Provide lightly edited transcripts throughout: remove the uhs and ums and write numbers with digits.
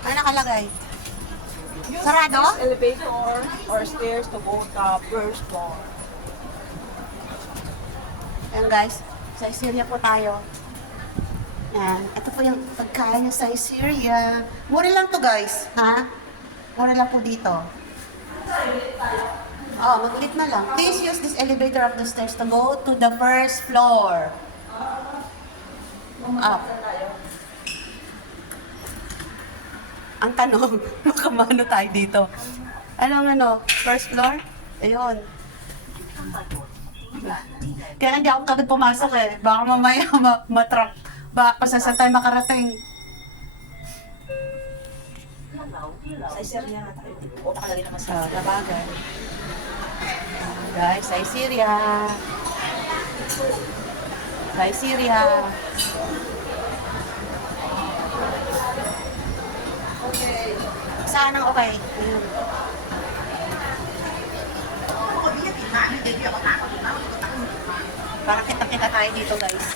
Ano nakalagay? Sarado? Elevator or stairs to go to first floor. Ayan guys, sa Syria po tayo. Yan. Ito po yung pagkain ng Syria. Mura lang to guys, ha? Mura lang po dito. Oh, mag-ulit na lang. Please use this elevator of the stairs to go to the first floor. Up. Ang tanong, makamano tayo dito? Ano, first floor? Ayun. Kaya hindi ako kagad pumasok eh. Baka mamaya matrap. Baka saan tayo makarating. Sa Syria nga tayo. O pakalagay naman sa Sa Labagan. Guys, sa Syria. Sa Syria. Saan ang okay? Para kita-kita tayo dito guys.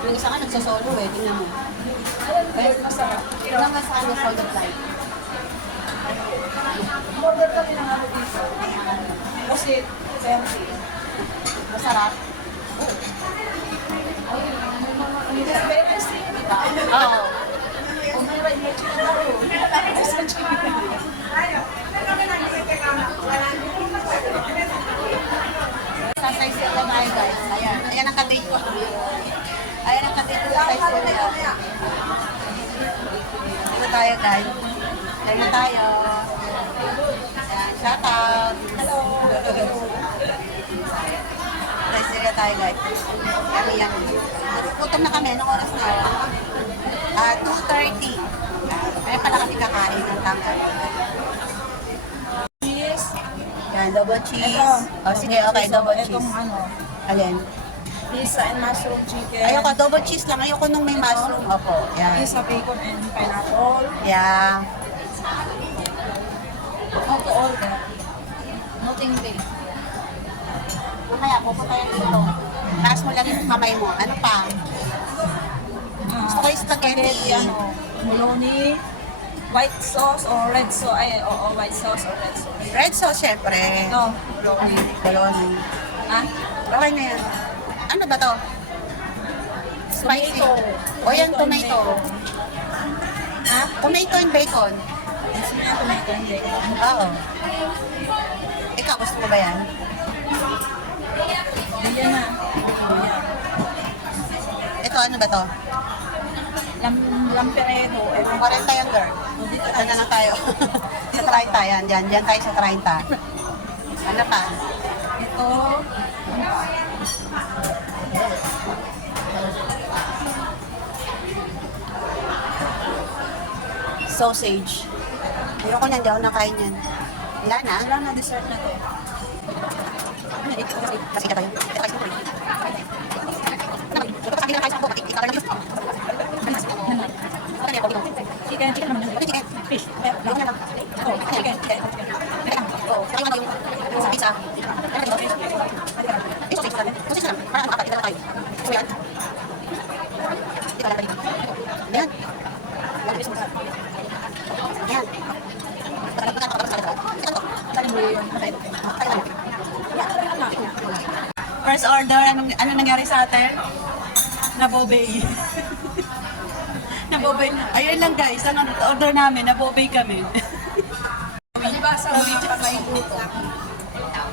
Yung isa nga nagsasolo eh, tingnan mo. Kaya masarap. Tingnan nga sa ano, solo flight. order kami ng ano dito. Kasi, fancy. Masarap. Very stream, diba? Oo. Kung may right na chicken ako, sa chicken. Sa size ko tayo guys. Ayan. Ayan ang kadate ko. Ayan ang kadate ko sa size ko na yan. Dito tayo guys. Dito tayo. Ayan. Shout out. Hello. Guys, dito tayo guys. Yummy yummy. Gutom na kami. Anong oras na? 2:30. Kaya pala kami kakain ng tanggal. Cheese. Yan, double cheese. Ito. Oh, sige, okay, double Itong cheese. ano, Alin? pizza and mushroom chicken. Ayoko, double cheese lang. Ayoko nung may mushroom. Opo, yan. Pizza, bacon, and pineapple. Yeah. How to order? Nothing big. Mamaya, pupunta yan dito. Taas mo lang yung kamay mo. Ano pa? Gusto ko yung spaghetti. Ano, bologna, white sauce or red sauce. Ay, oo, white sauce or red sauce. Red sauce, syempre. No, bologna. Bologna. Ha? Okay na yan. Ano ba to? Spicy. Tomato. O yan, tomato. Ha? Tomato and bacon. Gusto niya tomato and bacon. Oo. Ikaw, gusto mo ba yan? Ganyan na. Ito, ano ba to? Lamperedo. 40 yan, girl. Dito na lang tayo. Sa 30, yan. Diyan tayo sa 30. Ano pa? Ito. Sausage. Ayoko niyan, di ako nakain yan. Wala na. Wala na dessert na to. Kasi ito tayo. Ito tayo. Ito tayo sa ako. Ito tayo. Chicken naman. Chicken. Fish. Ito na lang. Oh, chicken. Oo. Kaya nga yung sa pizza. Sausage lang. Sausage lang. Parang apat. Ito lang tayo. So yan. Ito lang tayo. Yan. Yan. First order, ano nangyari sa atin? Nabobay. Nabobay. Ayun lang guys, ang order namin, nabobay kami. Di ba sa mga patay gutom?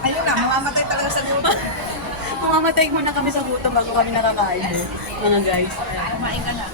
Ayun na, mamamatay talaga sa gutom. Mamamatay muna kami sa gutom bago kami nakakain. Mga guys. Kumain ka na.